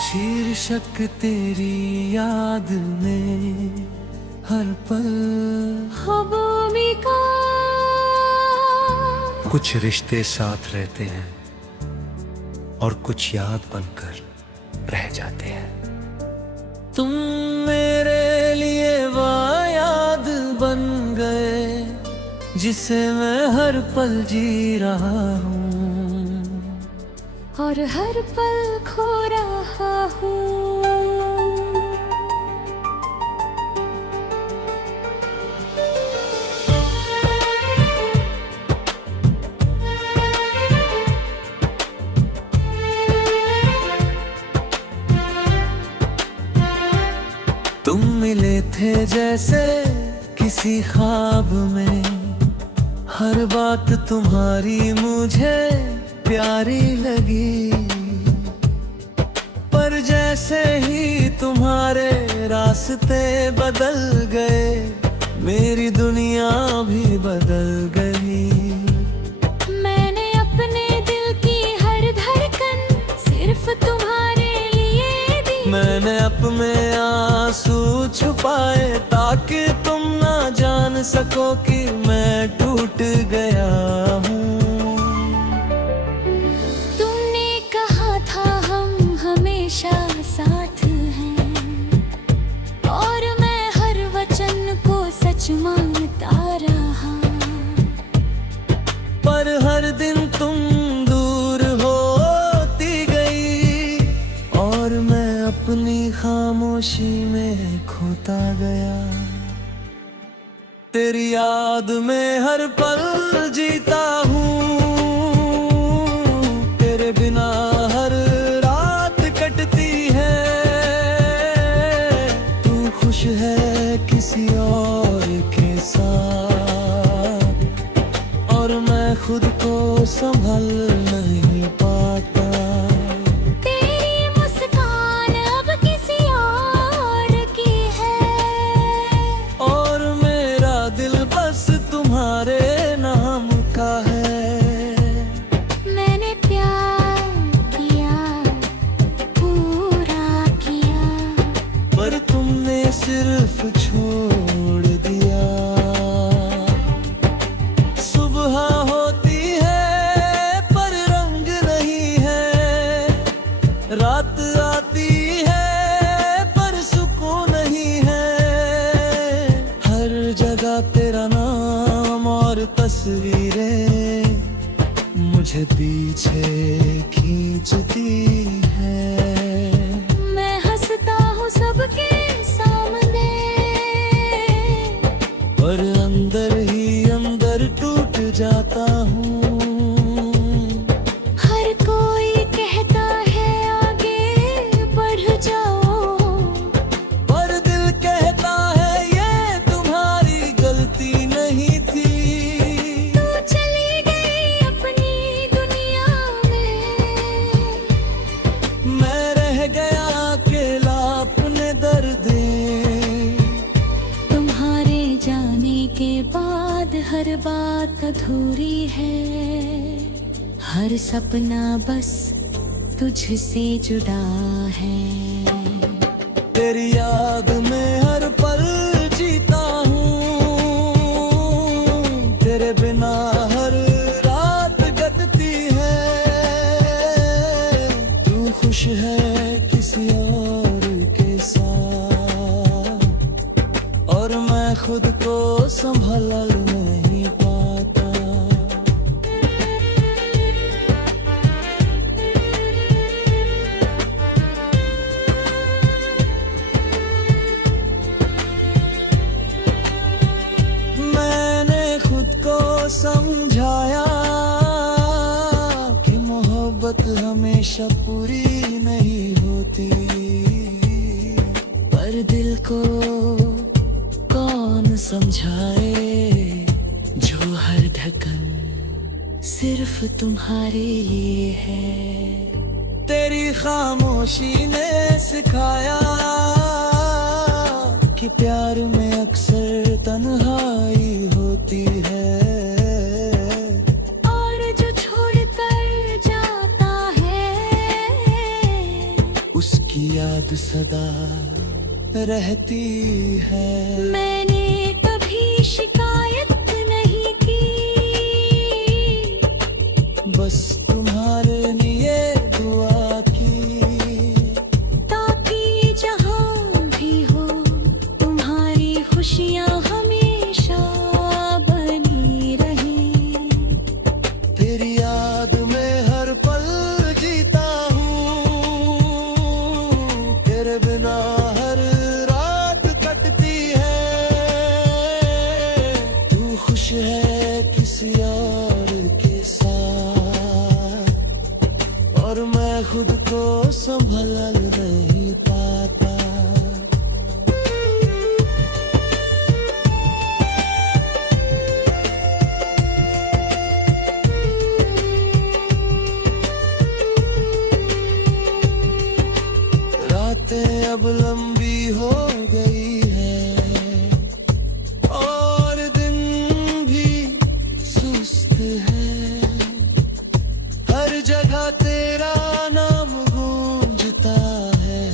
शीर्षक तेरी याद में हर पल ख्वाबों का। कुछ रिश्ते साथ रहते हैं और कुछ याद बनकर रह जाते हैं। तुम मेरे लिए वो याद बन गए जिसे मैं हर पल जी रहा हूँ और हर पल खो रहा हूँ। तुम मिले थे जैसे किसी ख्वाब में, हर बात तुम्हारी मुझे प्यारी लगी। पर जैसे ही तुम्हारे रास्ते बदल गए, मेरी दुनिया भी बदल गई। मैंने अपने दिल की हर धड़कन सिर्फ तुम्हारे लिए दी। मैंने अपने आंसू छुपाए ताकि तुम ना जान सको कि मैं टूट गया हूँ। तुमने कहा था हम हमेशा साथ हैं, और मैं हर वचन को सच मानता रहा। पर हर दिन तुम दूर होती गई और मैं अपनी खामोशी में खोता गया। तेरी याद में हर पल जीता हूँ, तेरे बिना हर रात कटती है। तू खुश है किसी और के साथ और मैं खुद को संभल नहीं पाता। तेरी मुस्कान अब किसी और की है, और मेरा दिल बस तुम्हारे नाम का है। मैंने प्यार किया, पूरा किया, पर तुमने सिर्फ छोड़ दिया। सुबह होती है पर रंग नहीं है, रात आती है पर सुकून नहीं है। हर जगह तेरा नाम और तस्वीरें मुझे पीछे खींचती है। मैं हंसता हूँ सबके सामने, पर अंदर ही अंदर टूट जाता हूँ। हर कोई कहता है आगे बढ़ जाओ, पर दिल कहता है ये तुम्हारी गलती नहीं थी। तू चली गई अपनी दुनिया में, मैं रह गया अकेला अपने दर्दे। तुम्हारे जाने के बाद हर बात अधूरी है। हर सपना बस तुझसे जुड़ा है। तेरी याद में हर पल जीता हूँ, तेरे बिना हर रात कटती है। तू खुश है किसी और के साथ और मैं खुद को संभल नहीं पाता। मैंने खुद को समझाया कि मोहब्बत हमेशा पूरी नहीं होती, पर दिल को कौन समझाए जो हर धड़कन सिर्फ तुम्हारे लिए है। तेरी खामोशी ने सिखाया कि प्यार में अक्सर तन्हाई होती है। और जो छोड़कर जाता है याद सदा रहती है। मैंने कभी शिकायत नहीं की, बस तुम्हारे लिए दुआ की, ताकि जहाँ भी हो तुम्हारी खुशियाँ हमेशा बनी रहें। तेरी याद में हर पल जीता हूँ, तेरे बिना हर रात कटती है। तू खुश है किसी और के साथ, और मैं खुद को संभल नहीं पाता। रातें अब लंबी हो गई है, और दिन भी सुस्त है। हर जगह तेरा नाम गूंजता है,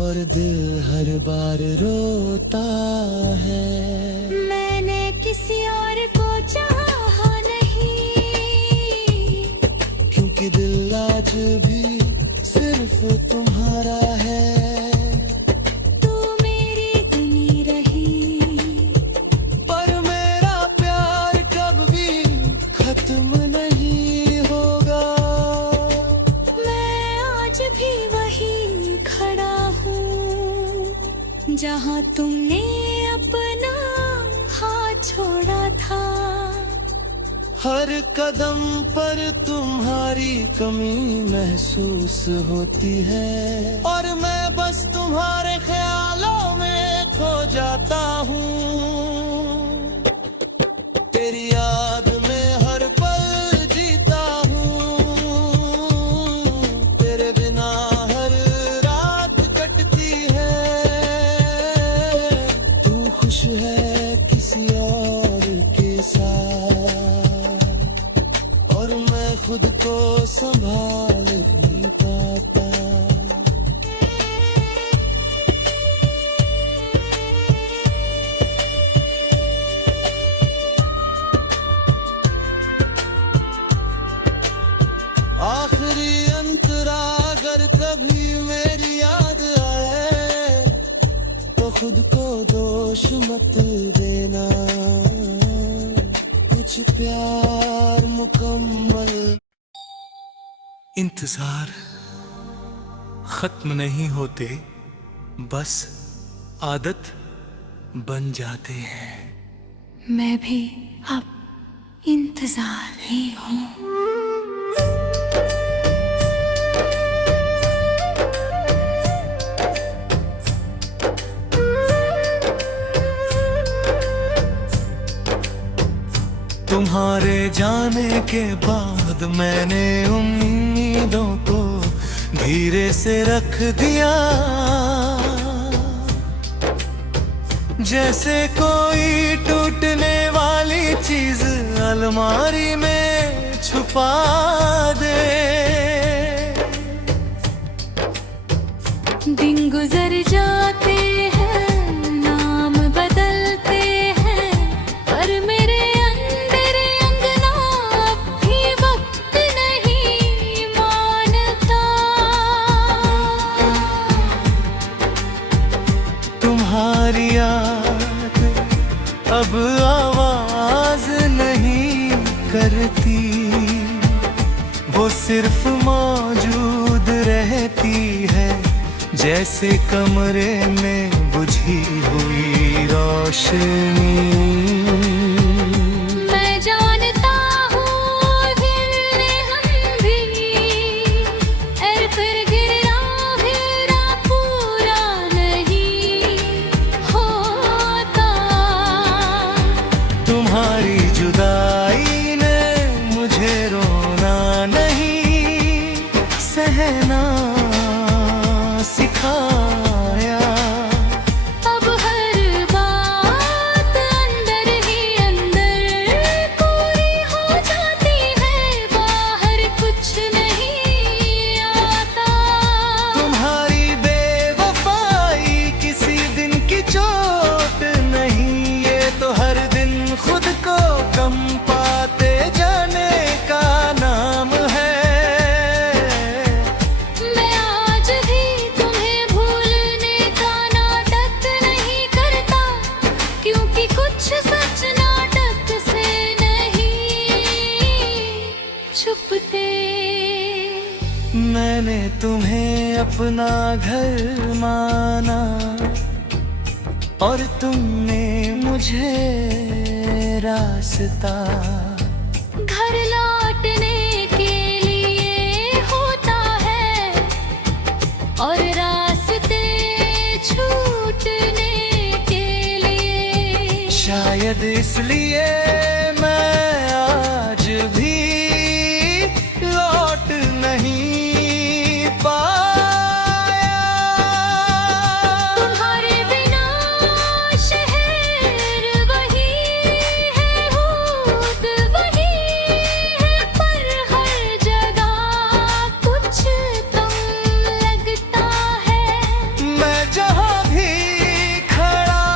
और दिल हर बार रोता है। मैंने किसी और को चाहा नहीं, क्योंकि दिल आज भी सिर्फ तुम्हारा है। तू मेरी धनी रही, पर मेरा प्यार कभी खत्म नहीं होगा। मैं आज भी वही खड़ा हूँ जहाँ तुमने अपना हाथ छोड़ा था। हर कदम पर तुम्हारी कमी महसूस होती है, और मैं बस तुम्हारे ख्यालों में खो जाता हूँ। तेरी याद में हर पल जीता हूँ, तेरे बिना हर रात कटती है। तू खुश है किसी और के साथ, और मैं खुद को संभाल नहीं पाता। आखिरी अंतरा अगर कभी मेरी याद आए, तो खुद को दोष मत देना। कुछ प्यार मुकम्मल। इंतजार खत्म नहीं होते, बस आदत बन जाते हैं। मैं भी अब इंतजार ही हूँ। तुम्हारे जाने के बाद मैंने उम्मीदों को धीरे से रख दिया, जैसे कोई टूटने वाली चीज अलमारी में छुपा दे। दिन गुजर जाते हैं, नाम बदलते हैं, पर मेरे अंदर अंगना अब भी वक्त नहीं मानता। तुम्हारी याद अब आवाज नहीं करती, वो सिर्फ मौजूद रहती है, जैसे कमरे में बुझी हुई रोशनी। मैं जानता हूँ फिर हम भी गिरा फिरा पूरा नहीं होता। तुम्हारी जुदाई ने मुझे रोना नहीं, सहना सिखाया। अब हर बात अंदर ही अंदर पूरी हो जाती है, बाहर कुछ नहीं आता। छुपते। मैंने तुम्हें अपना घर माना और तुमने मुझे रास्ता। घर लौटने के लिए होता है और रास्ते छूटने के लिए। शायद इसलिए मैं आज भी लौट नहीं पाया। तुम्हारे बिना शहर वही है, खुद वही है, पर हर जगह कुछ कम लगता है। मैं जहाँ भी खड़ा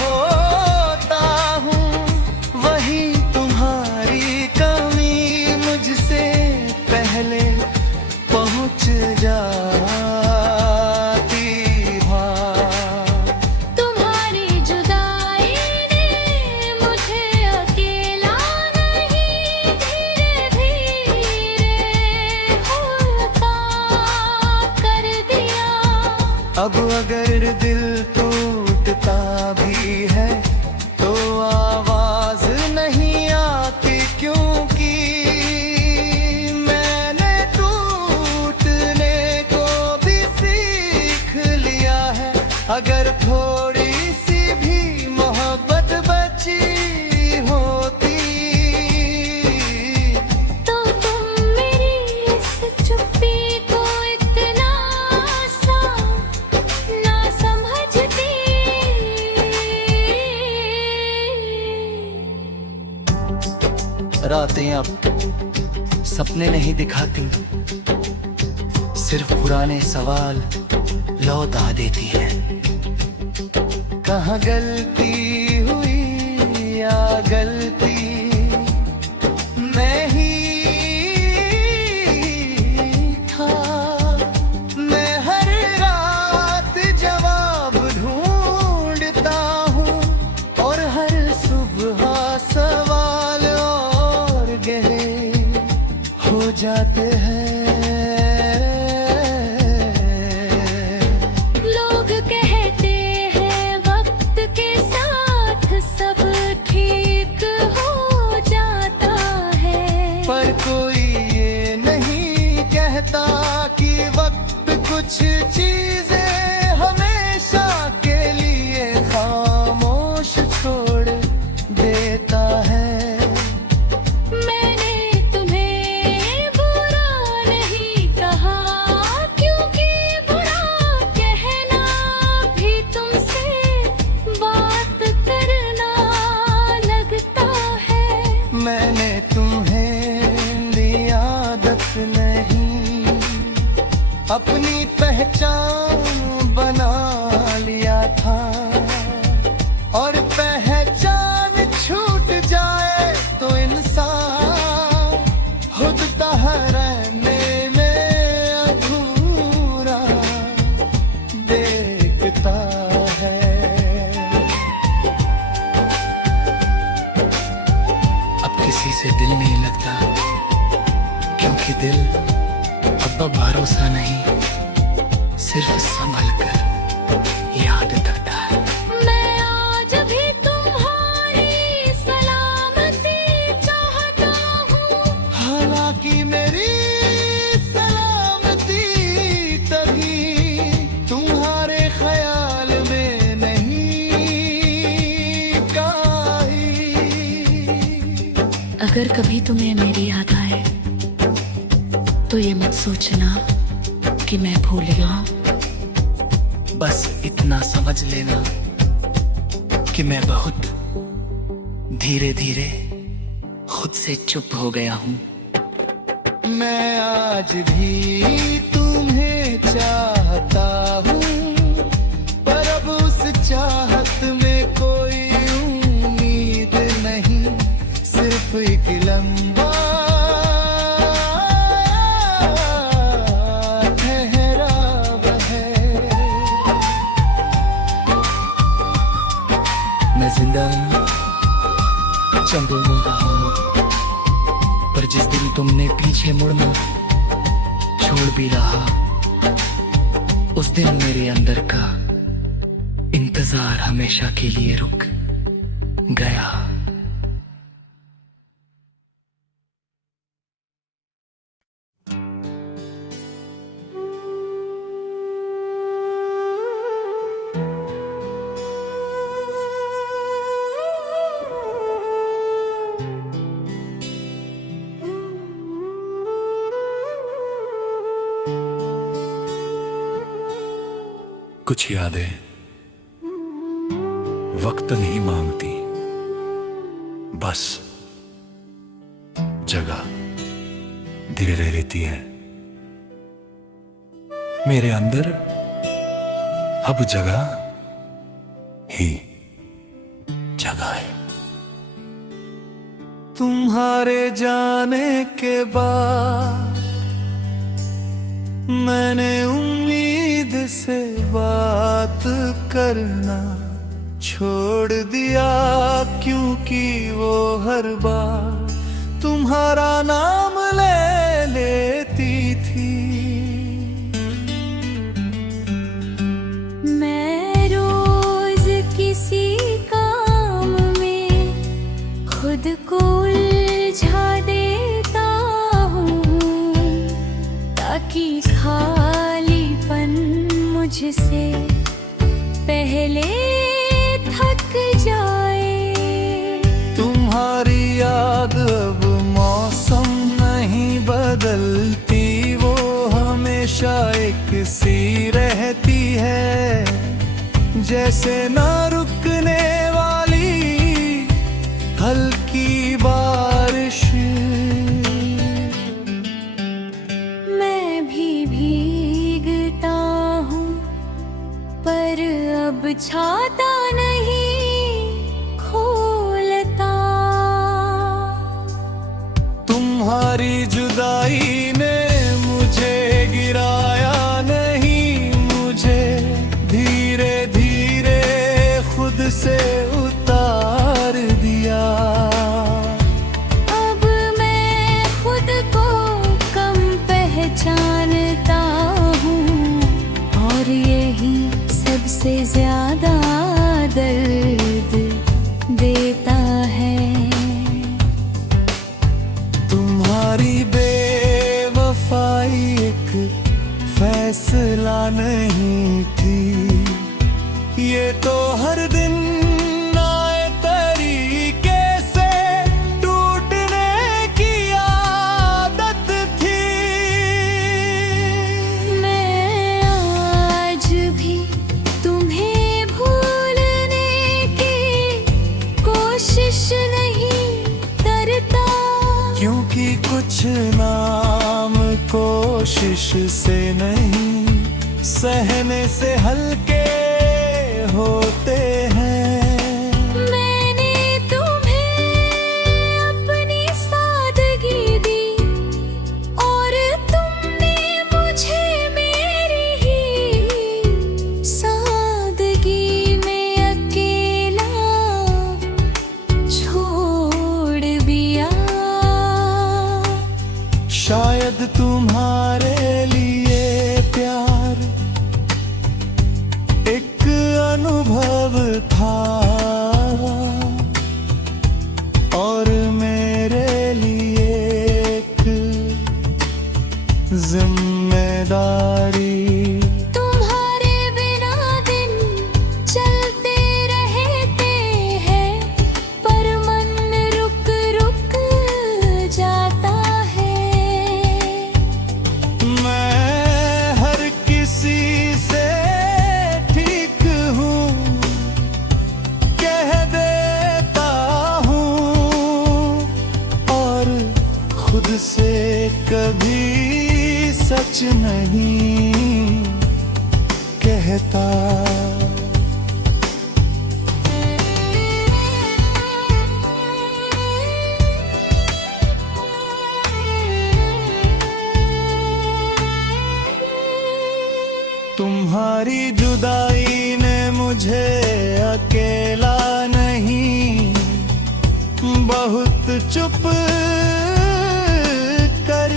होता हूँ वही तुम्हारी कमी मुझसे पहले पहुँच जाती। तुम्हारी जुदाई ने मुझे अकेला नहीं, धीरे धीरे हल्का कर दिया। अब अगर दिल टूटता भी है तो आवाज नहीं आती, क्योंकि मैंने टूटने को भी सीख लिया है। अगर थोड़ी सी भी मोहब्बत बची होती तो तुम मेरी इस चुप्पी को इतना सा ना समझती। रातें अब सपने नहीं दिखाती, सिर्फ पुराने सवाल लौटा देती है। कहाँ गलती हुई या गलती मैं ही था। मैं हर रात जवाब ढूंढता हूँ और हर सुबह सवाल और गहरे हो जाते हैं। लोग कहते हैं वक्त के साथ सब ठीक हो जाता है, पर कोई ये नहीं कहता कि वक्त कुछ चीजें हमेशा के लिए खामोश छोड़ देता है। मैंने तुम्हें बुरा नहीं कहा, क्योंकि बुरा कहना भी तुमसे बात करना लगता है। मैंने तुम्हें दी आदत नहीं, अपनी पहचान बना लिया था। और पहचान छूट जाए तो इंसान खुद रहने में अधूरा देखता है। अब किसी से दिल नहीं लगता, क्योंकि दिल अब भरोसा नहीं, सिर्फ संभल कर याद करता है। मैं आज भी तुम्हारी सलामती चाहता हूँ, हालांकि मेरी सलामती तभी तुम्हारे ख्याल में नहीं काई। अगर कभी तुम्हें मेरी याद आए तो ये मत सोचना कि मैं भूल गया। बस इतना समझ लेना कि मैं बहुत धीरे धीरे खुद से चुप हो गया हूँ। मैं आज भी तुम्हें चाहता हूँ, पर अब उस चाहत में कोई उम्मीद नहीं, सिर्फ एक लंबा ठहराव है। मैं जिंदा हूँ, चंदों में रहा हूँ, पर जिस दिन तुमने पी पीछे मुड़ना छोड़ भी रहा, उस दिन मेरे अंदर का इंतजार हमेशा के लिए रुक गया। कुछ यादें वक्त नहीं मांगती, बस जगह धीरे रहती है। मेरे अंदर अब जगह ही जगह है। तुम्हारे जाने के बाद मैंने उम्मीद से बात करना छोड़ दिया, क्योंकि वो हर बार तुम्हारा नाम ले लेती थी। मैं रोज किसी काम में खुद को उलझा देता हूँ, ताकि खालीपन मुझसे पहले थक जाए। तुम्हारी याद अब मौसम नहीं बदलती, वो हमेशा एक सी रहती है, जैसे ना रुकने वाली हल्की बारिश। मैं भी भीगता हूँ, पर अब छाता नहीं खोलता। तुम्हारी जुदाई ने मुझे गिराया नहीं, मुझे धीरे धीरे खुद से उतार दिया। अब मैं खुद को कम पहचानता हूँ, और यही सबसे ज्यादा दर्द देता है। तुम्हारी बेवफाई एक फैसला नहीं थी, ये तो हर दिन नए तरीके से टूटने की आदत थी। मैं आज भी तुम्हें भूलने की कोशिश नहीं करता, क्योंकि कुछ नाम कोशिश से नहीं सहने से हल्के होते हैं। मैंने तुम्हें अपनी सादगी दी, और तुमने मुझे मेरी ही सादगी में अकेला छोड़ दिया। शायद तुम्हारे लिए प्यार एक अनुभव था, और मेरे लिए एक जिम्मेदारी। तुम्हारे बिना दिन चलते रहते हैं, पर मन रुक रुक जाता है। मैं हर किसी से ठीक हूँ कह देता हूँ, और खुद से कभी सच नहीं कहता। तुम्हारी जुदाई ने मुझे अकेला नहीं बहुत चुप कर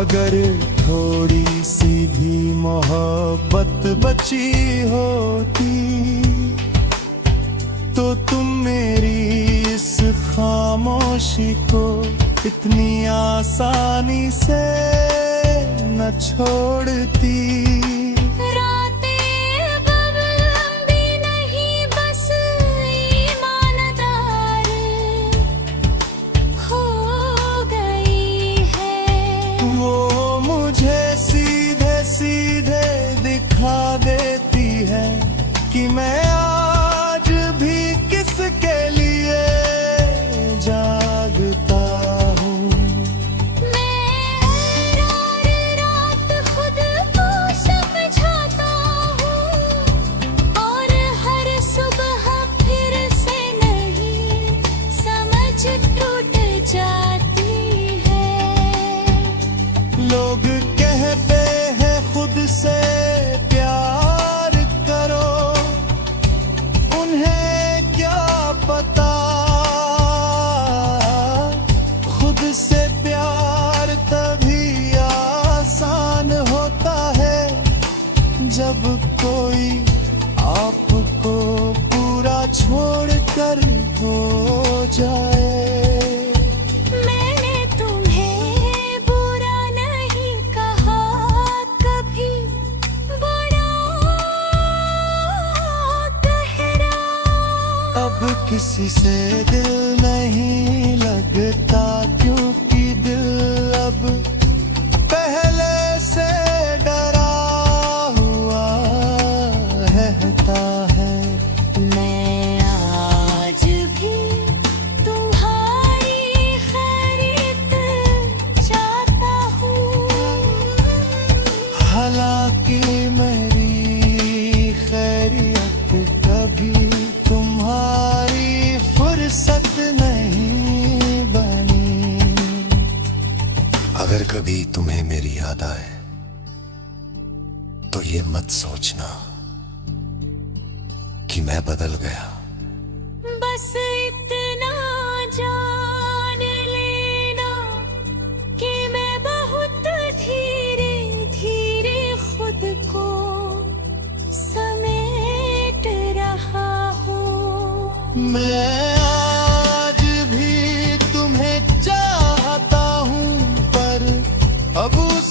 अगर थोड़ी सी भी मोहब्बत बची होती तो तुम मेरी इस खामोशी को इतनी आसानी से न छोड़ती। दिखा देती है कि मैं आज भी किसके लिए जागता हूँ। मैं रात खुद को समझाता हूँ और हर सुबह फिर से नहीं समझ टूट जाती है। लोग कहते हैं खुद से प्यार करो, उन्हें क्या पता खुद से प्यार तभी आसान होता है जब कोई आपको पूरा छोड़कर हो जाए। अब किसी से दिल नहीं लगता क्योंकि दिल अब पहले से डरा हुआ रहता है। मैं आज भी तुम्हारी खैरियत चाहता हूँ, हालांकि मेरी खैरियत कभी तुम्हारी फुर्सत नहीं बनी। अगर कभी तुम्हें मेरी याद आए तो ये मत सोचना कि मैं बदल गया। बस इतना जान लेना कि मैं बहुत धीरे धीरे खुद को समेट रहा हूँ। मैं आज भी तुम्हें चाहता हूँ पर अब उस